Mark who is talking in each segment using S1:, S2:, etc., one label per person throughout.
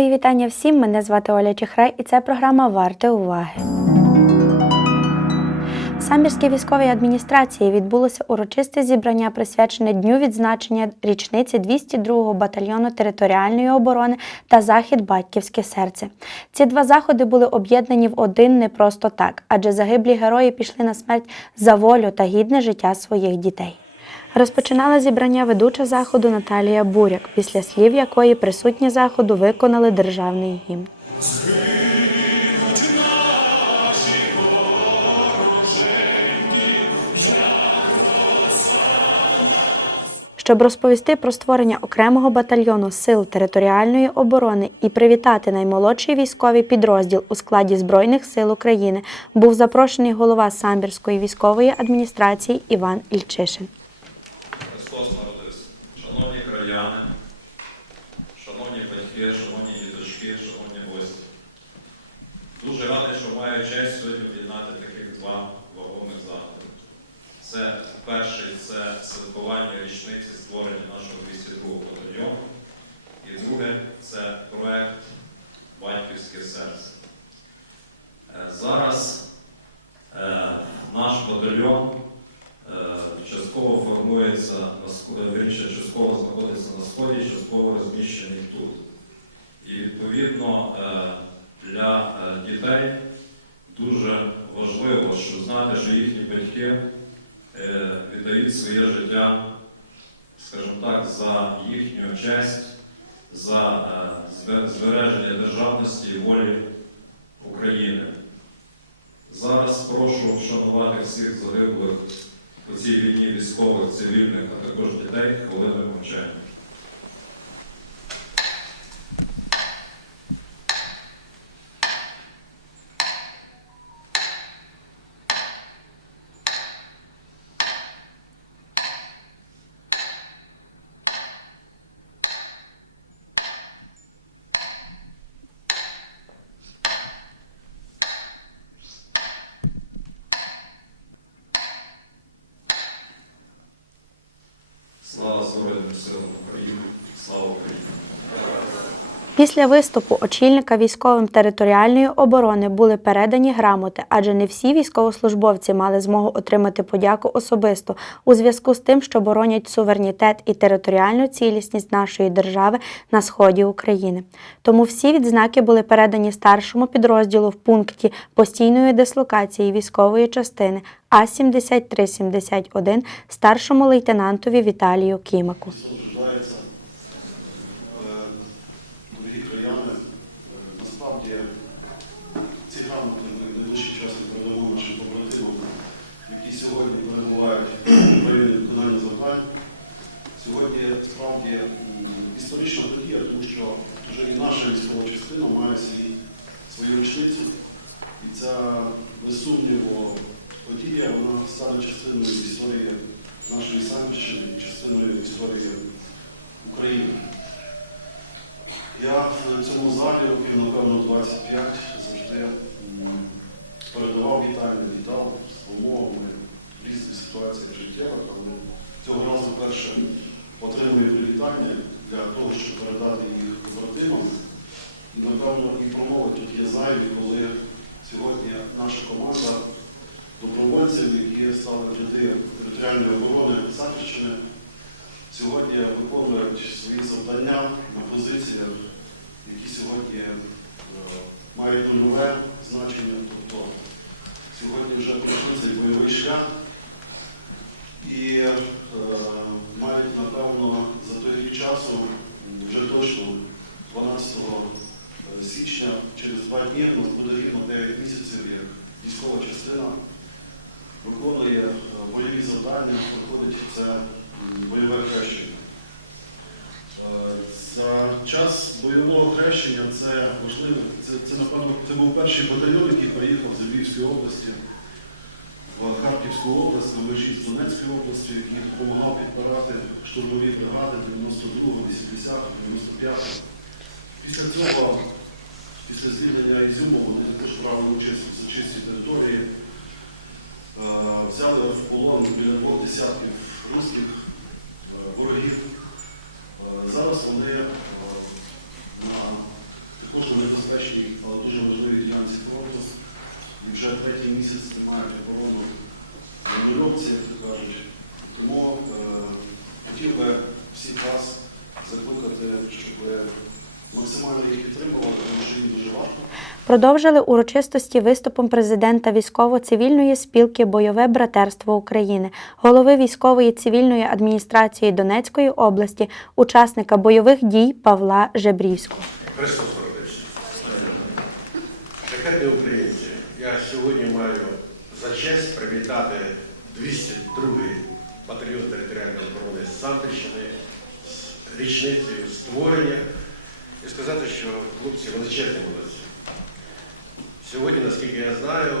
S1: Мої вітання всім. Мене звати Оля Чехрай і це програма Варте уваги. В Самбірській військовій адміністрації відбулося урочисте зібрання, присвячене дню відзначення річниці 202-го батальйону територіальної оборони та захід Батьківське серце. Ці два заходи були об'єднані в один не просто так, адже загиблі герої пішли на смерть за волю та гідне життя своїх дітей. Розпочинала зібрання ведуча заходу Наталія Буряк, після слів якої присутні заходу виконали державний гімн. Щоб розповісти про створення окремого батальйону сил територіальної оборони і привітати наймолодший військовий підрозділ у складі Збройних сил України, був запрошений голова Самбірської військової адміністрації Іван Ільчишин.
S2: Маю честь сьогодні об'єднати таких два вагомих заходи. Це перший це святкування річниці створення нашого 202 батальйону. І друге це проект Батьківське серце. Е, Зараз е, наш батальйон Е, частково формується на е, вірніше, частково знаходиться на сході, частково розміщений тут. І відповідно е, для е, дітей дуже важливо, щоб знати, що їхні батьки е, віддають своє життя, скажімо так, за їхню честь, за е, збереження державності і волі України. Зараз прошу вшанувати всіх загиблих у цій війні військових, цивільних, а також дітей хвилиною мовчання.
S1: Після виступу очільника військовим територіальної оборони були передані грамоти, адже не всі військовослужбовці мали змогу отримати подяку особисто у зв'язку з тим, що боронять суверенітет і територіальну цілісність нашої держави на сході України. Тому всі відзнаки були передані старшому підрозділу в пункті постійної дислокації військової частини А 7371 старшому лейтенантові Віталію Кімаку.
S3: Відбувається. Е, Дорогі краяни, е, насправді ці грамоти ми в найближчий час передамо нашим побратимам, які сьогодні перебувають в районі виконання завдань. Сьогодні справді м, історична подія, тому що вже і наша військова частина має свій, свою річницю. І без сумніву, подія вона стане частиною історії нашої Самбірщини, частиною історії України. Я в цьому залі, років, напевно, 25, завжди м, передавав вітання, вітав з вимогами в різних ситуаціях життєвих, але цього разу перше отримую привітання для того, щоб передати їх побратимам. І, напевно, і промови тут є зайві, коли сьогодні наша команда добровольців, які стали ряди територіальної оборони Захищини, сьогодні виконують свої завдання на позиціях, які сьогодні е, мають нульове значення. Тобто сьогодні вже пройшли цей бойовий шлях і е, мають, напевно, за той рік часу, м, вже точно 12 січня, через два дні, у нас буде рівно 9 місяців, як військова частина виконує е, бойові завдання, проходить це м, бойове хрещення. Е, За час бойового хрещення це важливо. Це, це напевно, це був перший батальйон, який приїхав з Львівської області в Харківську область на межі з Донецькою областю, який допомагав підбирати штурмові бригади 92, 80, 95. Після цього, після звільнення Ізюму, вони також брали участь в зачистці території. Е, взяли в полон біля двох десятків русських е, ворогів. Е, Зараз вони на також вони але дуже важливі ділянці фронту. І вже третій місяць немає породу виробці, як то кажуть. Тому е, хотів би всіх вас закликати, щоб на
S1: Продовжили урочистості виступом президента військово-цивільної спілки Бойове братерство України, голови військової цивільної адміністрації Донецької області, учасника бойових дій Павла Жебрівського.
S4: Христос народився. Шляхетні українці, я сьогодні маю за честь привітати 202-й батальйон територіальної оборони Самбірщини з річницею створення сказати, що хлопці величезні молодці. Сьогодні, наскільки я знаю,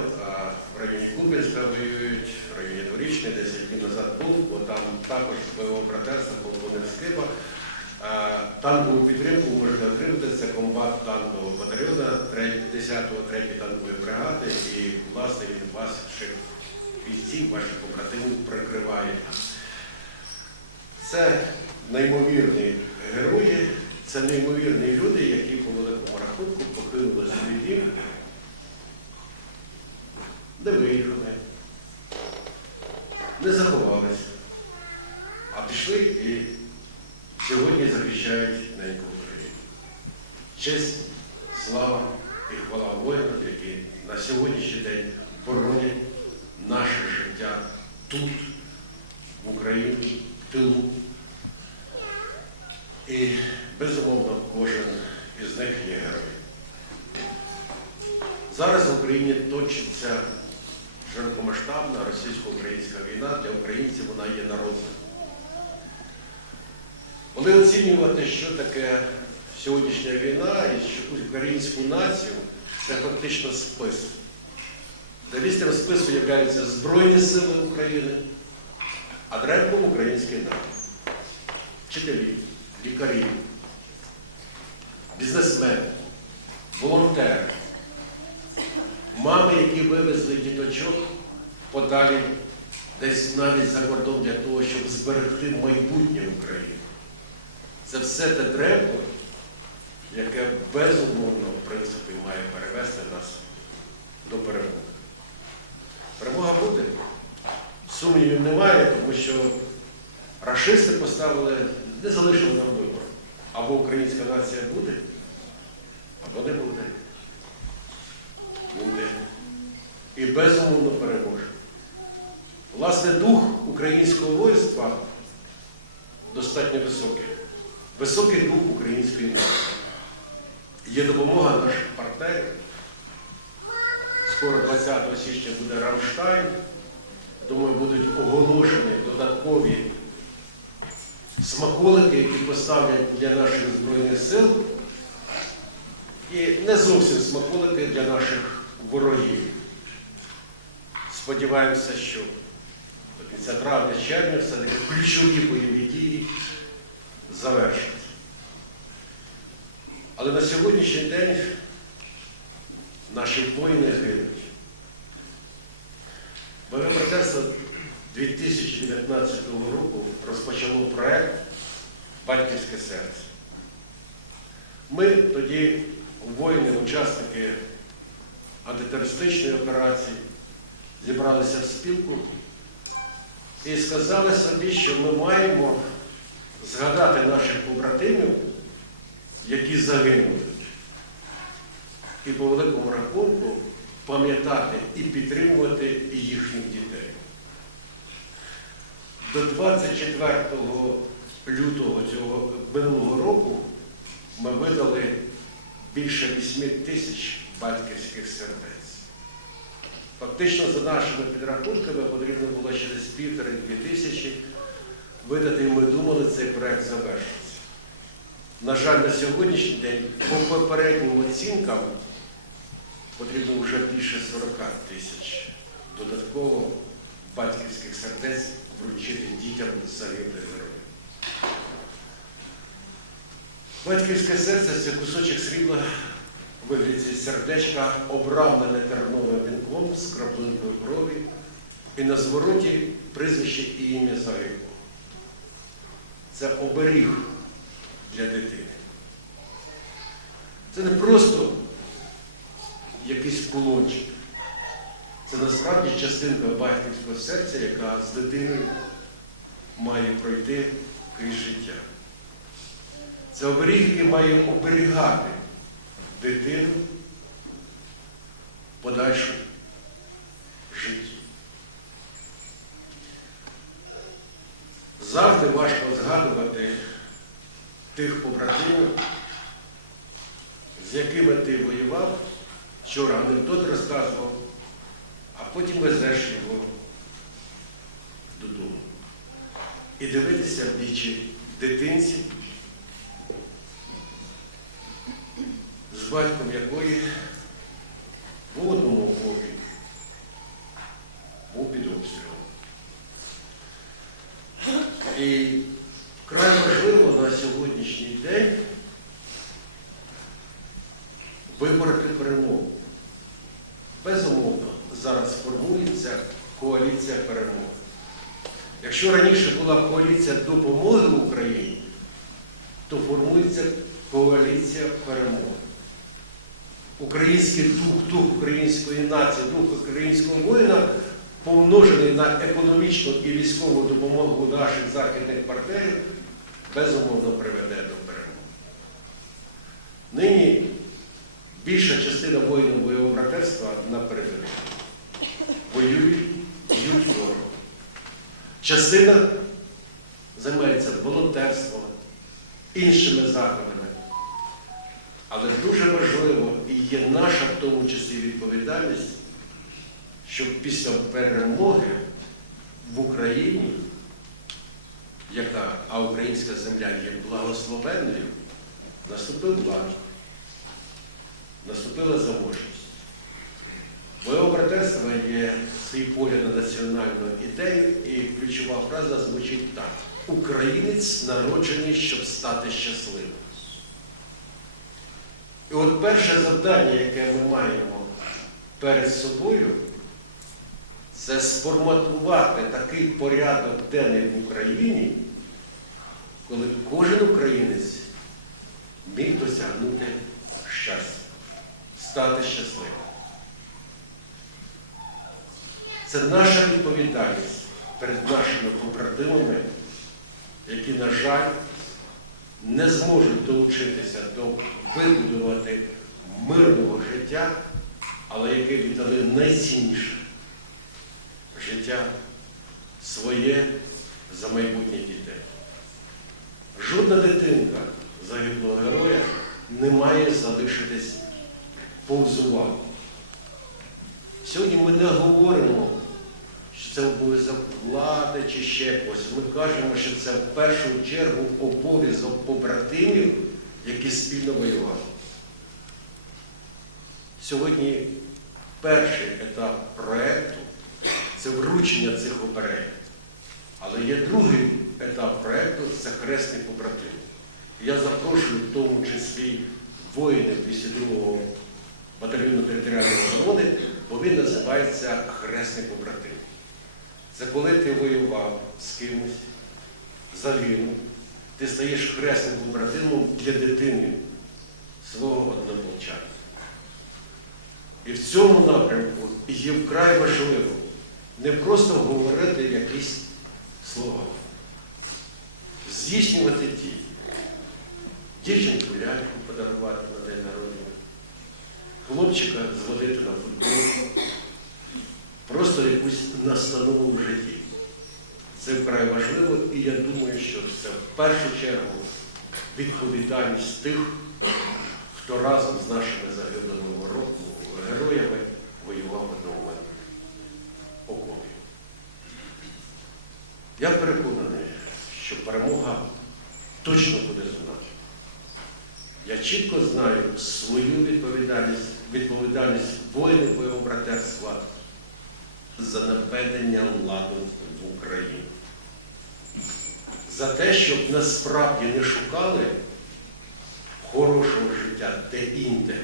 S4: в районі Купінська воюють, в районі Дворічної, 10 днів назад був, бо там також бойове братерство, полковник Скиба. Танкову підтримку можете отримати. Це комбат танкового батальйону 10-го 3-ї танкової бригади. І, власне, він вас бійців, ваших побратимів прикриває. Це неймовірні герої, це неймовірні люди, які по великому рахунку покинули свій дім, не виїхали, не заховалися, а пішли і сьогодні захищають неньку Україну. Честь, слава і хвала воїнам, які на сьогоднішній день боронять наше життя тут, в Україні, в тилу. Безумовно кожен із них є герой. Зараз в Україні точиться широкомасштабна російсько-українська війна. Для українців вона є народною. Коли оцінювати, що таке сьогоднішня війна і українську націю, це фактично спис. Завістям спису являються Збройні Сили України, а древком український народ. Вчителі, лікарі, бізнесмени, волонтери, мами, які вивезли діточок подалі, десь навіть за кордон для того, щоб зберегти майбутнє України. Це все те древко, яке безумовно, в принципі, має перевести нас до перемоги. Перемога буде. Сумнівів немає, тому що рашисти поставили, не залишили нам вибору. Або українська нація буде, не буде. Буде. І безумовно переможе. Власне, дух українського воїнства достатньо високий. Високий дух української нації. Є допомога наших партнерів. Скоро 20 січня буде Рамштайн. Думаю, будуть оголошені додаткові смаколики, які поставлять для наших Збройних сил. Не зовсім смаколики для наших ворогів. Сподіваємося, що до кінця травня, червня все-таки ключові бойові дії завершаться. Але на сьогоднішній день наші воїни гинуть. Бойове братерство 2019 року розпочало проект Батьківське серце. Ми тоді, воїни, учасники антитерористичної операції, зібралися в спілку і сказали собі, що ми маємо згадати наших побратимів, які загинули. І по великому рахунку пам'ятати і підтримувати їхніх дітей. До 24 лютого цього минулого року ми видали більше 8 тисяч батьківських сердець. Фактично, за нашими підрахунками, потрібно було десь півтори-дві тисячі видати, і ми думали, цей проект завершиться. На жаль, на сьогоднішній день, по попереднім оцінкам, потрібно вже більше 40 тисяч додатково батьківських сердець вручити дітям загиблих героїв. Батьківське серце це кусочок срібла у вигляді сердечка, обрамлене терновим вінком з краплинкою крові, і на звороті прізвище і ім'я загиблого. Це оберіг для дитини. Це не просто якийсь кулончик. Це насправді частинка батьківського серця, яка з дитиною має пройти крізь життя. Це оберіг, має оберігати дитину подальшому житті. Завжди важко згадувати тих побратимів, з якими ти воював, вчора анекдот розказував, а потім везеш його додому. І дивитися в вічі дитинці, з батьком якої в одному окопі був під обстрілом. І вкрай важливо на сьогоднішній день вибороти перемогу. Безумовно, зараз формується коаліція перемоги. Якщо раніше була коаліція допомоги Україні, то формується коаліція перемоги. Український дух, дух української нації, дух українського воїна, помножений на економічну і військову допомогу наших західних партнерів, безумовно приведе до перемоги. Нині більша частина воїнів бойового братерства на передовій. Воюють, б'ють ворога. Частина займається волонтерством, іншими заходами. Але дуже важливо і є наша в тому числі відповідальність, щоб після перемоги в Україні, яка, а українська земля є благословенною, наступив лад, наступила заможність. Бойове братерство є свій погляд на національну ідею, і ключова фраза звучить так: Українець народжений, щоб стати щасливим. І от перше завдання, яке ми маємо перед собою, це сформатувати такий порядок денний в Україні, коли кожен українець міг досягнути щастя, стати щасливим. Це наша відповідальність перед нашими побратимами, які, на жаль, не зможуть долучитися до вибудувати мирного життя, але які віддали найцінніше життя своє за майбутнє дітей. Жодна дитинка загиблого героя не має залишитись повз. Сьогодні ми не говоримо, це обов'язок влади чи ще когось. Ми кажемо, що це в першу чергу обов'язок побратимів, які спільно воювали. Сьогодні перший етап проєкту це вручення цих оберегів. Але є другий етап проєкту це хресний побратим. Я запрошую в тому числі воїнів 202-го батальйону територіальної оборони, бо він називається Хресний побратим. Це коли ти воював з кимось, загинув, ти стаєш хресним побратимом для дитини свого однополчанина. І в цьому напрямку є вкрай важливо не просто говорити якісь слова, здійснювати дії. Дівчинку ляльку подарувати на день народження, хлопчика зводити на футбол, просто якусь настанову в житті. Це вкрай важливо, і я думаю, що це в першу чергу відповідальність тих, хто разом з нашими загиблими героями воював в одному окопі. Я переконаний, що перемога точно буде за нами. Я чітко знаю свою відповідальність, відповідальність воїнів бойового братерства за наведення ладу в Україні. За те, щоб насправді не шукали хорошого життя де-інде,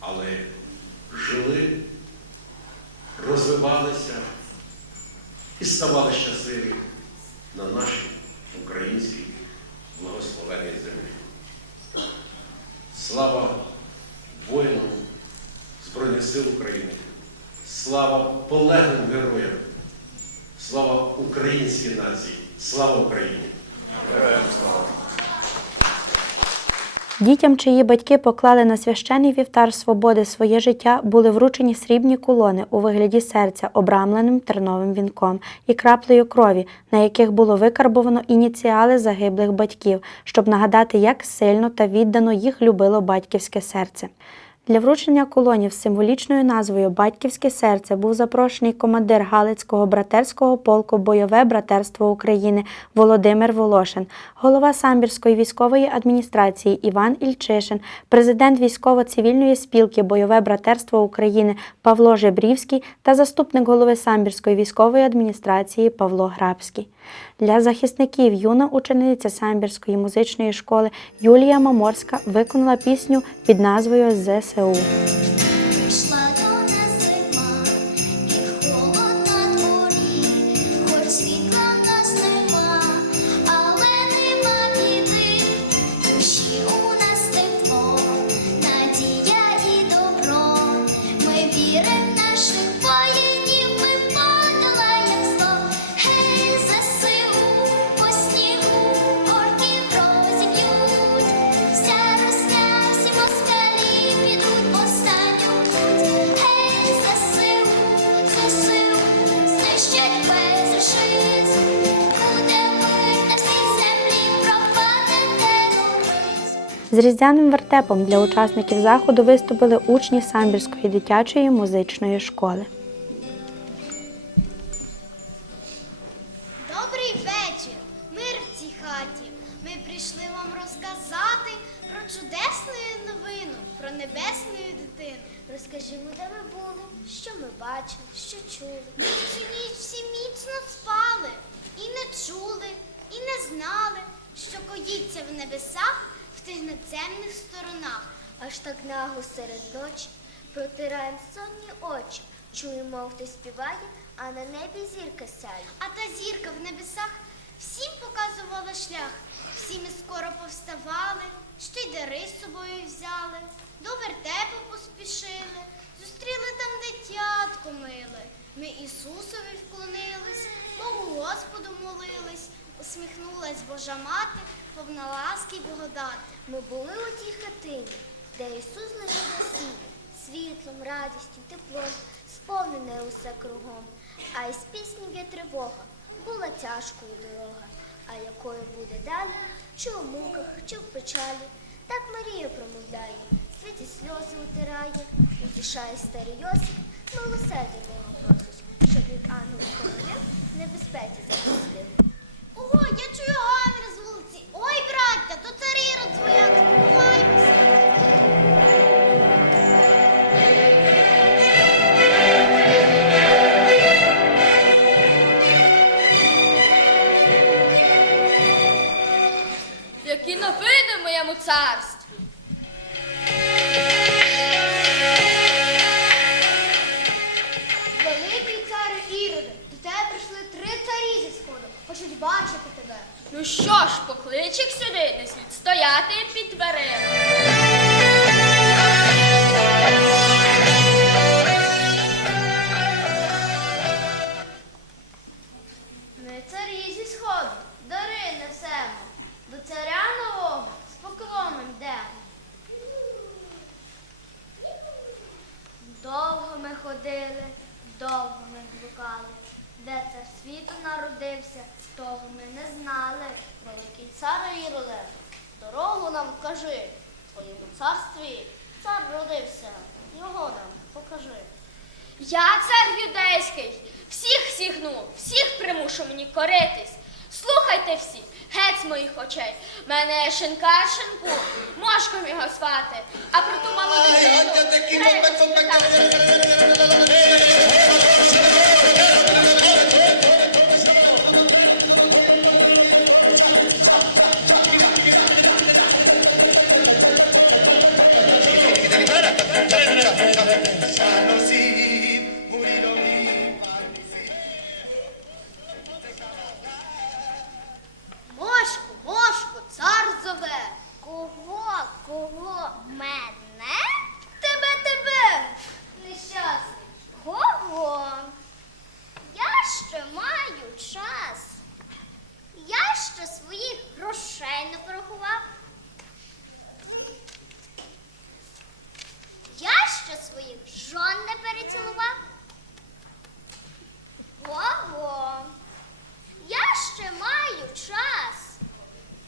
S4: але жили, розвивалися і ставали щасливі на нашій українській благословенній землі. Слава воїнам Збройних сил України! Слава полеглим героям! Слава українській нації! Слава Україні!
S1: Дітям, чиї батьки поклали на священий вівтар свободи своє життя, були вручені срібні кулони у вигляді серця, обрамленим терновим вінком і краплею крові, на яких було викарбовано ініціали загиблих батьків, щоб нагадати, як сильно та віддано їх любило батьківське серце. Для вручення колонів з символічною назвою Батьківське серце був запрошений командир Галицького братерського полку Бойове братерство України Володимир Волошин, голова Самбірської військової адміністрації Іван Ільчишин, президент військово-цивільної спілки Бойове братерство України Павло Жебрівський та заступник голови Самбірської військової адміністрації Павло Грабський. Для захисників юна учениця Самбірської музичної школи Юлія Маморська виконала пісню під назвою ЗСУ. З різдвяним вертепом для учасників заходу виступили учні Самбірської дитячої музичної школи.
S5: Добрий вечір, мир хаті. Ми прийшли вам розказати про чудесну новину, про небесну дитину. Розкажімо, де ми були, що ми бачили, що чули. Ми цю ніч всі міцно спали, і не чули, і не знали, що коїться в небесах в тих надземних сторонах. Аж так наго серед ночі протираєм сонні очі. Чуємо, хтось співає, а на небі зірка сяє. А та зірка в небесах всім показувала шлях. Всі ми скоро повставали, що й дари з собою взяли, до вертепу поспішили, зустріли там дитятко миле. Ми Ісусові вклонились, Богу Господу молились, усміхнулась Божа мати, повна ласки й благодати. Ми були у тій хатині, де Ісус лежав на сіні, світлом, радістю, теплом, сповнене усе кругом. А із пісні є тривога, була тяжкою дорога. А якою буде далі, чи у муках, чи в печалі, так Марія промовляє, світі сльози утирає, утішає старий Йосип, милосердя Бога просить, щоб від королів небезпеці захистив. Ого, я чую гамір з вулиці. Ой, браття, то цар Ірод свояк, споховаймося.
S6: Які новини в моєму царстві? Що ж, поклич їх сюди, не слід стояти під дверима.
S5: Його
S6: звати, а про ту малу дитину. криком спитати.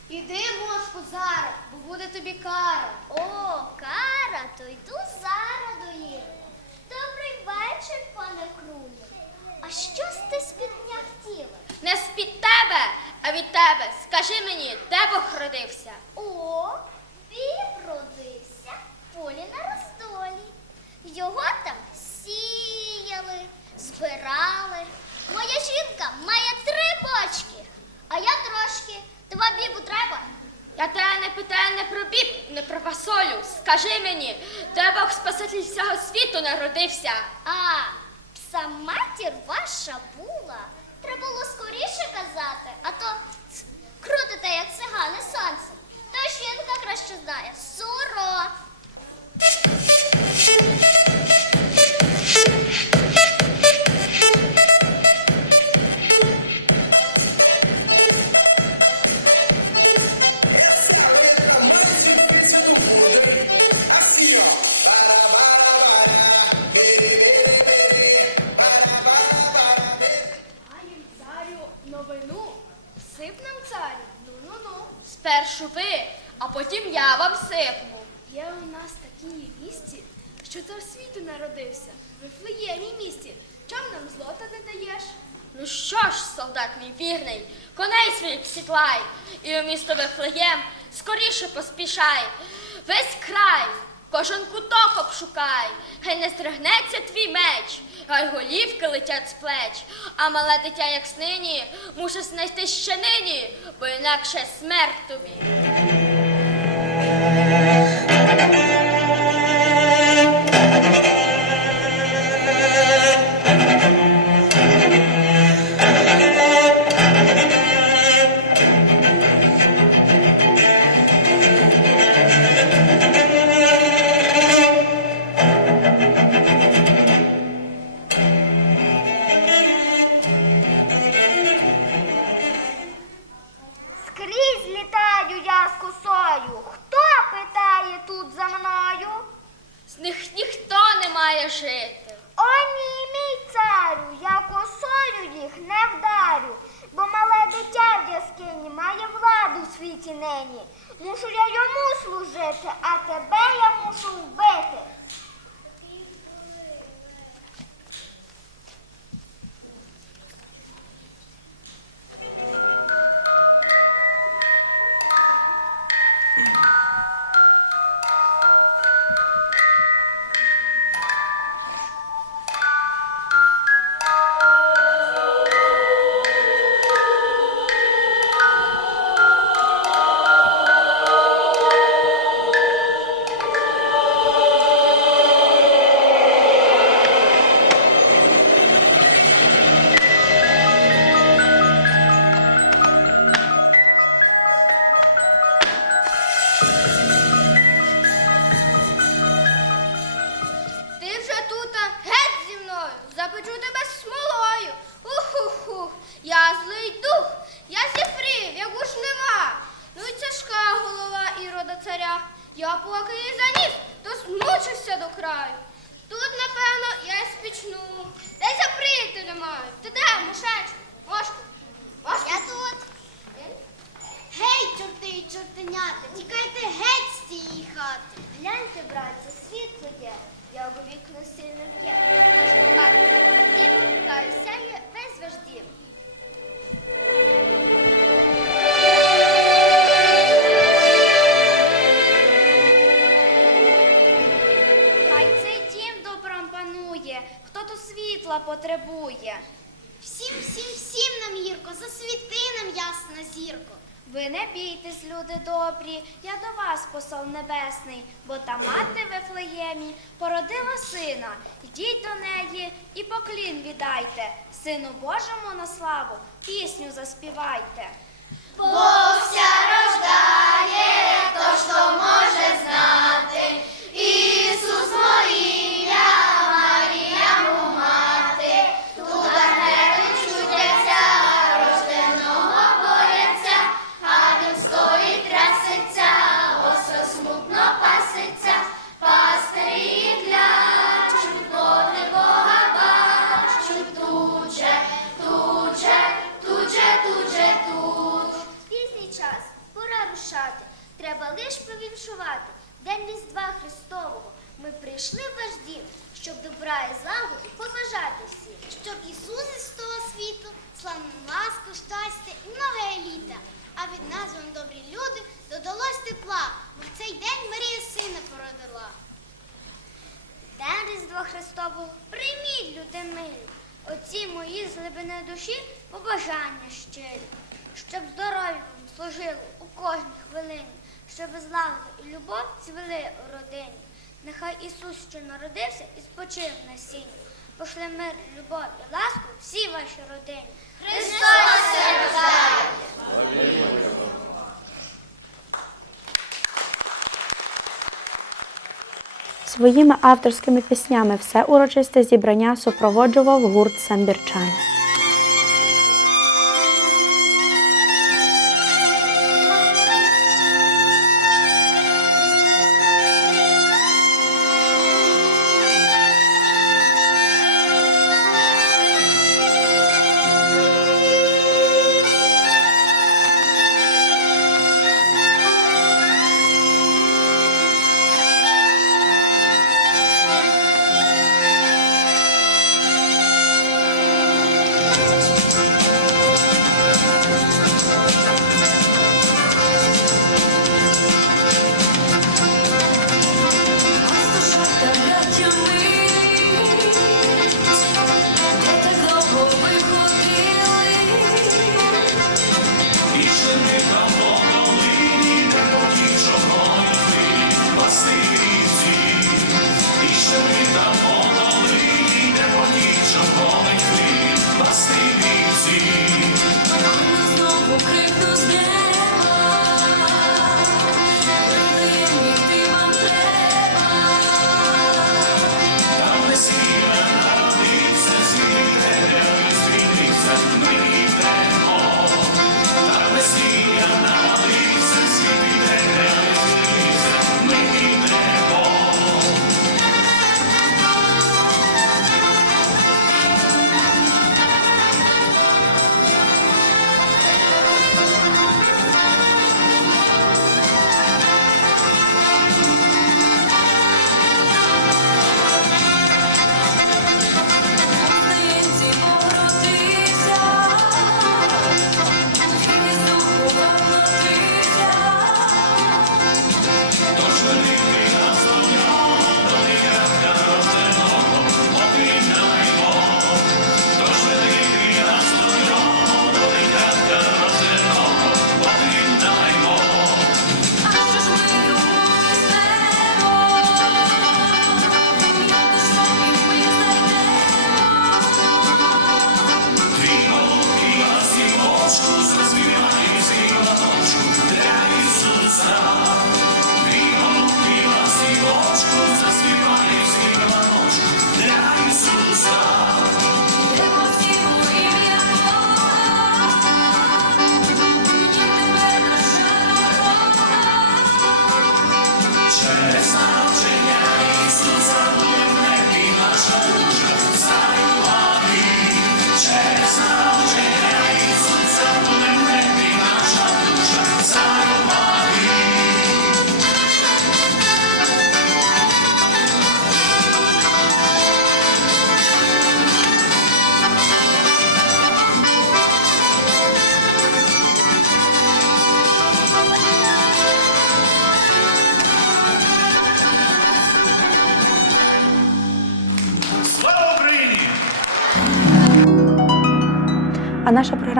S5: Іди, мошку, зараз, бо буде тобі кара. О, кара, то йду зараз до Іри. Добрий вечір, пане Крулю. А що ти з-під дня хотіла?
S6: Не з-під тебе, а від тебе. Скажи мені, де Бог родився?
S5: О, він родився в полі на роздолі. Його там сіяли, збирали. Моя жінка має три бочки, а я трошки. Два бібу треба.
S6: Я тебе не питаю не про біб, не про фасолю. Скажи мені, де Бог Спаситель всього світу народився?
S5: А, пса матір ваша була. Треба було скоріше казати, а то ц, крутите, як цигани сонце. Та жінка краще знає. Суро.
S7: Що
S6: ж, солдат мій вірний, коней своїх сідлай, і у місто Вифлеєм скоріше поспішай. Весь край, кожен куток обшукай, хай не стригнеться твій меч, хай голівки летять з плеч, а мале дитя, як снині, муше знайти ще нині, бо інакше смерть тобі.
S5: Чортенята, тікайте геть з цієї хати. Гляньте, братці, світло є, я у вікно сильно в'є. Тож у хати запросів, хай сяє весь ваш дім.
S8: Хай цей дім добром панує, хто то світла потребує.
S5: Всім, всім, всім нам гірко, засвіти нам ясна зірко.
S8: Ви не бійтесь, люди добрі, я до вас посол небесний, бо та мати в Вифлеємі породила сина. Йдіть до неї і поклін віддайте, сину Божому на славу, пісню заспівайте.
S5: Бог ся рождає, пошли мир, любов і ласку всі ваші родині. Христос рождає!
S9: Своїми авторськими піснями все урочисте зібрання супроводжував гурт Самбірчан.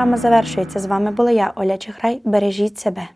S9: програма завершується. З вами була я, Оля Чихрай. Бережіть себе.